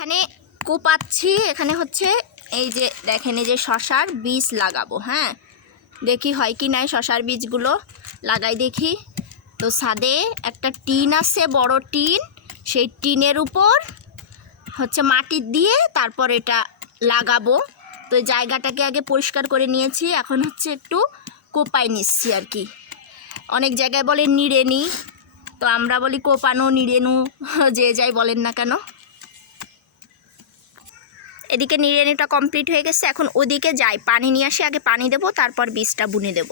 এখানে কোপাচ্ছি, এখানে হচ্ছে এই যে দেখেন এই যে শশার বীজ লাগাবো। হ্যাঁ, দেখি হয় কি নাই শশার বীজগুলো লাগাই দেখি। তো ছাদে একটা টিন আছে, বড় টিন, সেই টিনের উপর হচ্ছে মাটি দিয়ে তারপর এটা লাগাবো। তো এই জায়গাটাকে আগে পরিষ্কার করে নিয়েছি, এখন হচ্ছে একটু কোপাই নিচ্ছি আর কি। অনেক জায়গায় বলে নিড়েনি, তো আমরা বলি কোপানো, নিড়েনু, যে যাই বলেন না কেন। এদিকে নিড়েনিটা কমপ্লিট হয়ে গেছে, এখন ওদিকে যাই, পানি নিয়ে আসি, আগে পানি দেবো তারপর বীজটা বুনে দেব।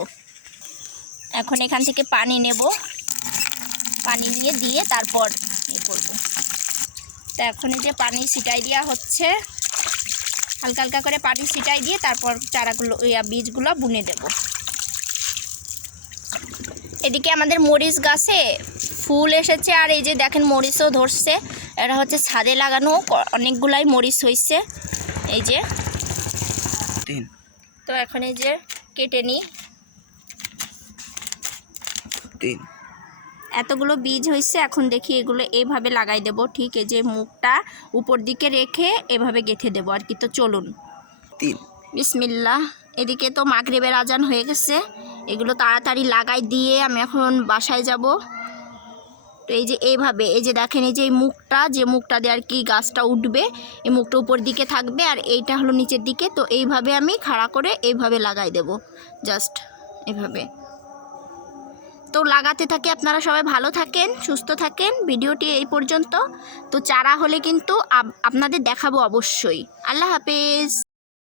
এখন এখান থেকে পানি নেব, পানি নিয়ে দিয়ে তারপর ইয়ে করবো। তো এখন এই যে পানি ছিটাই দেওয়া হচ্ছে, হালকা হালকা করে পানি ছিটাই দিয়ে তারপর চারাগুলো বীজগুলো বুনে দেব। এদিকে আমাদের মরিচ গাছে ফুল এসেছে, আর এই যে দেখেন মরিচও ধরছে। এটা হচ্ছে ছাদে লাগানো, অনেকগুলাই মরিচ হয়েছে এই যে। তো এখন এই যে কেটে নিই, এতগুলো বীজ হয়েছে। এখন দেখি এগুলো এইভাবে লাগাই দেব, ঠিক এই যে মুখটা উপর দিকে রেখে এভাবে গেঁথে দেবো আর কি। তো চলুন, বিসমিল্লাহ। এদিকে তো মাগরিবের আজান হয়ে গেছে, এগুলো তাড়াতাড়ি লাগাই দিয়ে আমি এখন বাসায় যাব। তো এই যে এইভাবে, এই যে দেখেন এই যে এই মুখটা, যে মুখটা দিয়ে আর কি গাছটা উঠবে, এই মুখটা উপর দিকে থাকবে আর এইটা হলো নিচের দিকে। তো এইভাবে আমি খাড়া করে এইভাবে লাগাই দেব, জাস্ট এইভাবে। তো লাগাতে থাকি, আপনারা সবাই ভালো থাকেন, সুস্থ থাকেন। ভিডিওটি এই পর্যন্ত। তো চারা হলে কিন্তু আপনাদের দেখাবো অবশ্যই। আল্লাহ হাফেজ।